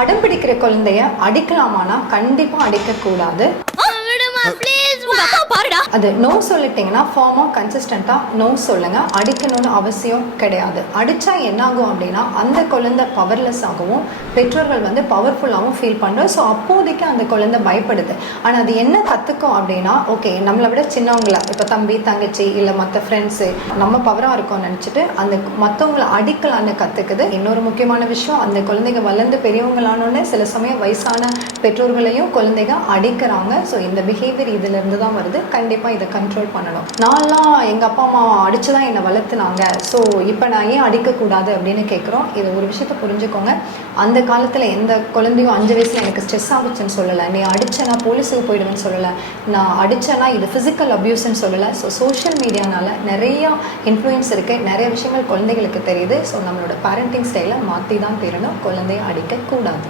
அடம் பிடிக்கிற குழந்தைய அடிக்கலாமானா கண்டிப்பா அடிக்கக்கூடாது. அது நோ சொல்லிட்டீங்கன்னா ஃபார்மாக கன்சிஸ்டண்ட்டாக நோ சொல்லுங்க. அடிக்கணும்னு அவசியம் கிடையாது. அடித்தா என்ன ஆகும் அப்படின்னா அந்த குழந்தை பவர்லெஸ் ஆகவும் பெற்றோர்கள் வந்து பவர்ஃபுல்லாகவும் ஃபீல் பண்ணுறோம். ஸோ அப்போதைக்கு அந்த குழந்தை பயப்படுது. ஆனால் அது என்ன கற்றுக்கும் அப்படின்னா, ஓகே நம்மளை விட சின்னவங்கள இப்போ தம்பி தங்கச்சி இல்லை மற்ற ஃப்ரெண்ட்ஸு நம்ம பவராக இருக்கோம்னு நினச்சிட்டு அந்த மற்றவங்களை அடிக்கலான்னு கற்றுக்குது. இன்னொரு முக்கியமான விஷயம், அந்த குழந்தைங்க வளர்ந்து பெரியவங்களானோடனே சில சமயம் வயசான பெற்றோர்களையும் குழந்தைங்க அடிக்கிறாங்க. ஸோ இந்த பிஹேவியர் இதிலிருந்து தான் வருது. கண்டிப்பாக இதை கண்ட்ரோல் பண்ணணும். நான்லாம் எங்கள் அப்பா அம்மா அடித்து தான் என்னை வளர்த்துனாங்க, ஸோ இப்போ நான் ஏன் அடிக்கக்கூடாது அப்படின்னு கேட்குறோம். இது ஒரு விஷயத்தை புரிஞ்சுக்கோங்க. அந்த காலத்தில் எந்த குழந்தையும் 5 வயசில் எனக்கு ஸ்ட்ரெஸ் ஆகுச்சுன்னு சொல்லலை, நீ அடித்தனா போலீஸுக்கு போயிடுவேன்னு சொல்லலை, நான் அடித்தனா இது ஃபிசிக்கல் அப்யூஸ்ன்னு சொல்லலை. ஸோ சோஷியல் மீடியானால் நிறையா இன்ஃப்ளூயன்ஸ் இருக்குது, நிறைய விஷயங்கள் குழந்தைகளுக்கு தெரியுது. ஸோ நம்மளோட பேரண்டிங் ஸ்டைலை மாற்றி தான் தீரணும். குழந்தைய அடிக்கக்கூடாது.